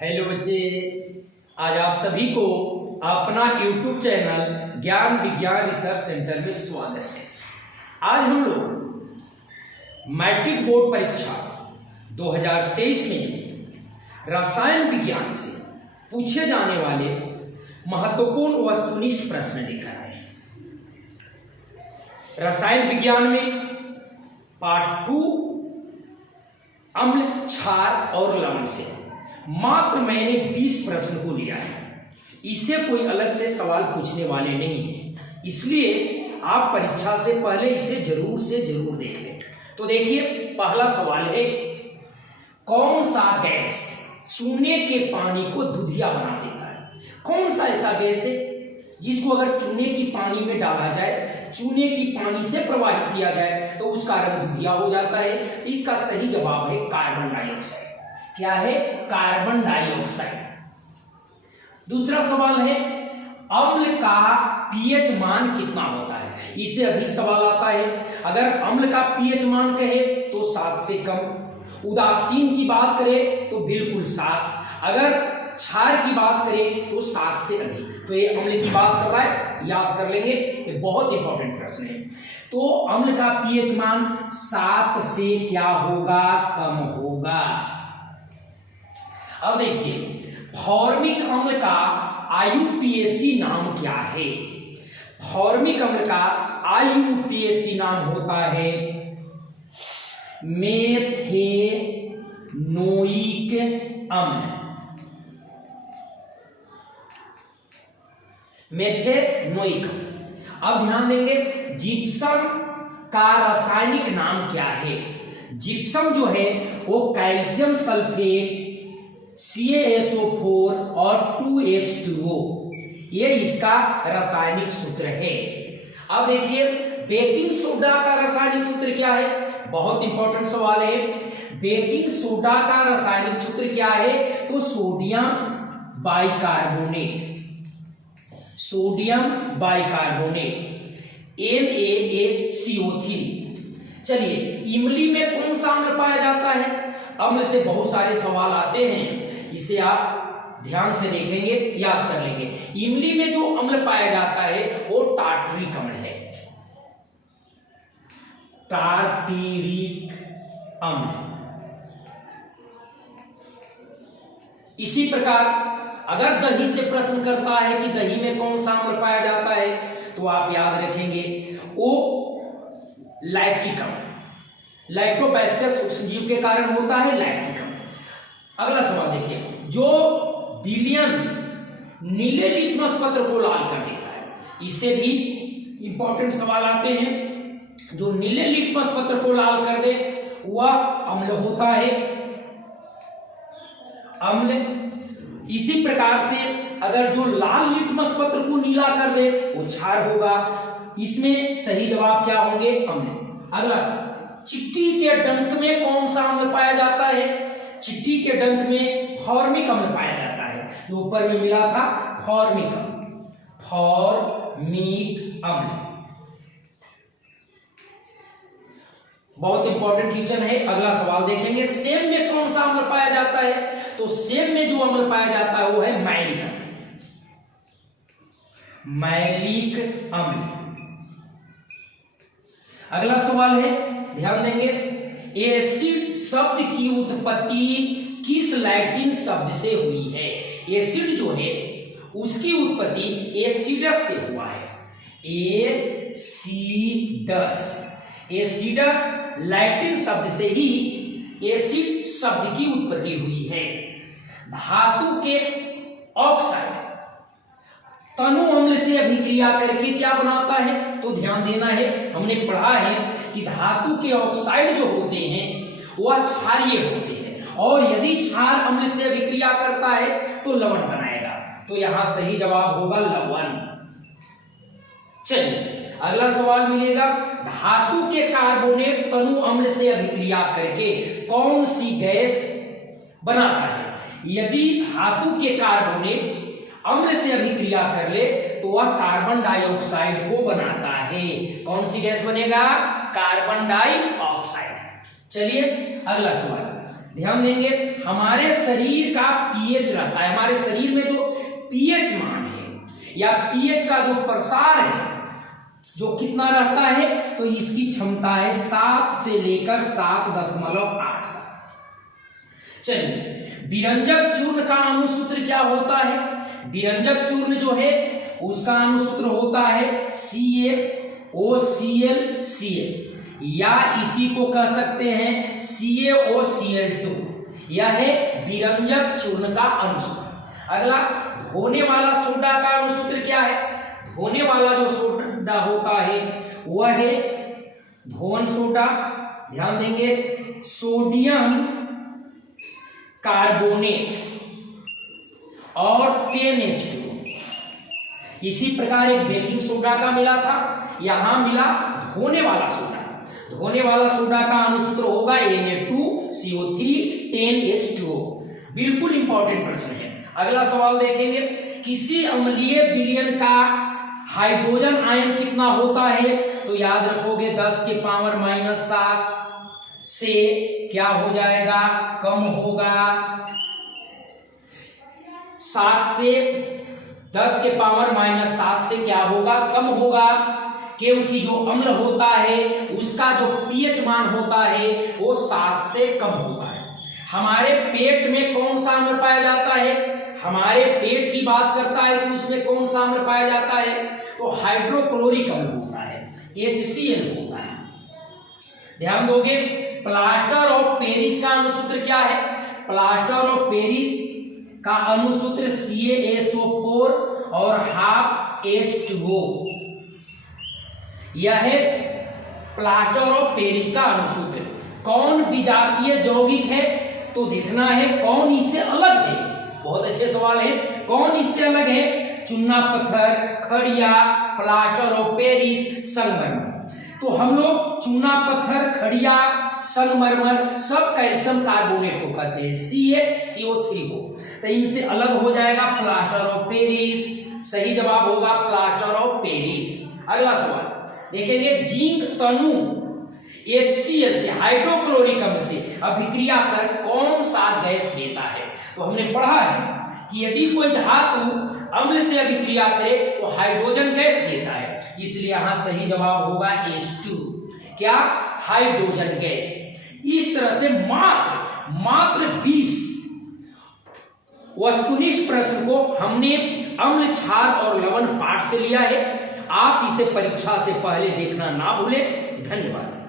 Hello बच्चे, आज आप सभी को अपना YouTube चैनल ज्ञान विज्ञान रिसर्च सेंटर में स्वागत है। आज हम लोग मैट्रिक बोर्ड परीक्षा 2023 में रसायन विज्ञान से पूछे जाने वाले महत्वपूर्ण वस्तुनिष्ठ प्रश्न लेकर आए हैं। रसायन विज्ञान में पार्ट 2 अम्ल, क्षार और लवण से मात्र मैंने 20 प्रश्न को लिया है। इससे कोई अलग से सवाल पूछने वाले नहीं है, इसलिए आप परीक्षा से पहले इसे जरूर से जरूर देख लें। तो देखिए, पहला सवाल है, कौन सा गैस चूने के पानी को दूधिया बना देता है? कौन सा ऐसा गैस है जिसको अगर चूने की पानी में डाला जाए, चूने की पानी से प्रवाहित किया जाए तो उसका रंग दूधिया हो जाता है? इसका सही जवाब है कार्बन डाइऑक्साइड। क्या है? Carbon dioxide. दूसरा सवाल है, अम्ल का पीएच मान कितना होता है? इससे अधिक सवाल आता है। अगर अम्ल का पीएच मान कहे तो 7 से कम, उदासीन की बात करें तो बिल्कुल 7, अगर क्षार की बात करें तो 7 से अधिक। तो ये अम्ल की बात कर रहा है, याद कर लेंगे, ये बहुत इंपॉर्टेंट प्रश्न है। तो अम्ल का पीएच मान 7 से क्या होगा? कम होगा। अब देखिए, फॉर्मिक अम्ल का आईयूपीएसी नाम क्या है? फॉर्मिक अम्ल का आईयूपीएसी नाम होता है मेथेनोइक अम्ल। मेथेनोइक। अब ध्यान देंगे, जिप्सम का रासायनिक नाम क्या है? जिप्सम जो है वो कैल्शियम सल्फेट CaSO4 और 2H2O, ये इसका रासायनिक सूत्र है। अब देखिए, बेकिंग सोडा का रासायनिक सूत्र क्या है? बहुत इंपॉर्टेंट सवाल है। बेकिंग सोडा का रासायनिक सूत्र क्या है? तो sodium bicarbonate, sodium bicarbonate NaHCO3। चलिए, इमली में कौन सा अम्ल पाया जाता है? अम्ल से बहुत सारे सवाल आते हैं, इसे आप ध्यान से देखेंगे, याद कर लेंगे। इमली में जो अम्ल पाया जाता है वो टार्टरिक अम्ल है, टार्टरिक अम्ल। इसी प्रकार अगर दही से प्रश्न करता है कि दही में कौन सा अम्ल पाया जाता है, तो आप याद रखेंगे वो लैक्टिक अम्ल। लैक्टोबैसिलस सूक्ष्मजीव के कारण होता है लैक्टिक अम्ल। अगला सवाल देखिए, जो विलियन नीले लिटमस पत्र को लाल कर देता है, इससे भी इंपॉर्टेंट सवाल आते हैं। जो नीले लिटमस पत्र को लाल कर दे वह अम्ल होता है, अम्ल। इसी प्रकार से अगर जो लाल लिटमस पत्र को नीला कर दे वो क्षार होगा। इसमें सही जवाब क्या होंगे? अम्ल। अगला, चिट्ठी के डंक में कौन सा अम्ल पाया जाता है? चिट्ठी के डंक में फॉर्मिक अम्ल पाया जाता है, जो ऊपर में मिला था फॉर्मिक अम्ल, फॉर्मिक अम्ल। बहुत इंपॉर्टेंट क्वेश्चन है। अगला सवाल देखेंगे, सेब में कौन सा अम्ल पाया जाता है? तो सेब में जो अम्ल पाया जाता है वो है मैलिक अम्ल, मैलिक अम्ल। अगला सवाल है, ध्यान देंगे, एसिड शब्द की उत्पत्ति किस लैटिन शब्द से हुई है? एसिड जो है उसकी उत्पत्ति एसिडस से हुआ है, एसिडस। एसिडस लैटिन शब्द से ही एसिड शब्द की उत्पत्ति हुई है। धातु के ऑक्साइड तनु अम्ल से अभिक्रिया करके क्या बनाता है? तो ध्यान देना है, हमने पढ़ा है कि धातु के ऑक्साइड जो होते हैं वह क्षारीय होते हैं, और यदि क्षार अम्ल से अभिक्रिया करता है तो लवण बनाएगा। तो यहां सही जवाब होगा लवण। चलिए, अगला सवाल मिलेगा, धातु के कार्बोनेट तनु अम्ल से अभिक्रिया करके कौन सी गैस बनाता है? यदि धातु के कार्बोनेट अम्ल से अभिक्रिया कर ले तो वह कार्बन डाइऑक्साइड को बनाता है। कौन सी गैस बनेगा? Carbon dioxide. चलिए, अगला सवाल, ध्यान देंगे, हमारे शरीर का पीएच रहता है, हमारे शरीर में जो पीएच मान है या पीएच का जो प्रसार है जो कितना रहता है, तो इसकी क्षमता है 7 से लेकर 7.8। चलिए, विरंजक चूर्ण का अणुसूत्र क्या होता है? विरंजक चूर्ण जो है उसका अणुसूत्र होता है CaOClCl, या इसी को कह सकते हैं CaOCl2। यह है विरंजक चूर्ण का अणुसूत्र। अगला, धोने वाला सोडा का अणुसूत्र क्या है? धोने वाला जो सोडा होता है वह है धोन सोडा। ध्यान देंगे, सोडियम कार्बोनेट और 10H2। इसी प्रकार एक बेकिंग सोडा का मिला था, यहां मिला धोने वाला सोडा। धोने वाला सोडा का अणुसूत्र होगा Na2CO3 10H2O। बिल्कुल इंपॉर्टेंट प्रश्न है। अगला सवाल देखेंगे, किसी अम्लीय विलयन का हाइड्रोजन आयन कितना होता है? तो याद रखोगे 10⁻⁻7 से क्या हो जाएगा? कम होगा। 7 से 10⁻⁻7 से क्या होगा? कम होगा, क्योंकि जो अम्ल होता है उसका जो पीएच मान होता है वो 7 से कम होता है। हमारे पेट में कौन सा अम्ल पाया जाता है? हमारे पेट की बात करता है कि उसमें कौन सा अम्ल पाया जाता है? तो हाइड्रोक्लोरिक अम्ल होता है, HCl होता है। ध्यान दोगे, प्लास्टर ऑफ पेरिस का अणुसूत्र क्या है? प्लास्टर ऑफ पेरिस का अणुसूत्र CaSO4 और ½ H2O। यह है प्लास्टर ऑफ पेरिस का अणुसूत्र। कौन विजातीय यौगिक है? तो देखना है कौन इससे अलग है। बहुत अच्छे सवाल है, कौन इससे अलग है? चूना पत्थर, खड़िया, प्लास्टर ऑफ पेरिस, संगमरमर। तो हम लोग चूना पत्थर, खड़िया, संगमरमर सब कैल्शियम कार्बोनेट को कहते हैं, CaCO3 को। तो इनसे अलग हो जाएगा प्लास्टर ऑफ पेरिस। सही जवाब होगा प्लास्टर ऑफ पेरिस। अगला सवाल देखेंगे, जिंक तनु HCl से हाइड्रोक्लोरिक अम्ल से अभिक्रिया कर कौन सा गैस देता है? तो हमने पढ़ा है कि यदि कोई धातु अम्ल से अभिक्रिया करे तो हाइड्रोजन गैस देता है, इसलिए यहां सही जवाब होगा H2। क्या? Hydrogen gas. इस तरह से मात्र 20 वस्तुनिष्ठ प्रश्न को हमने अम्ल, क्षार और लवण पाठ से लिया है। आप इसे परीक्षा से पहले देखना ना भूलें। धन्यवाद।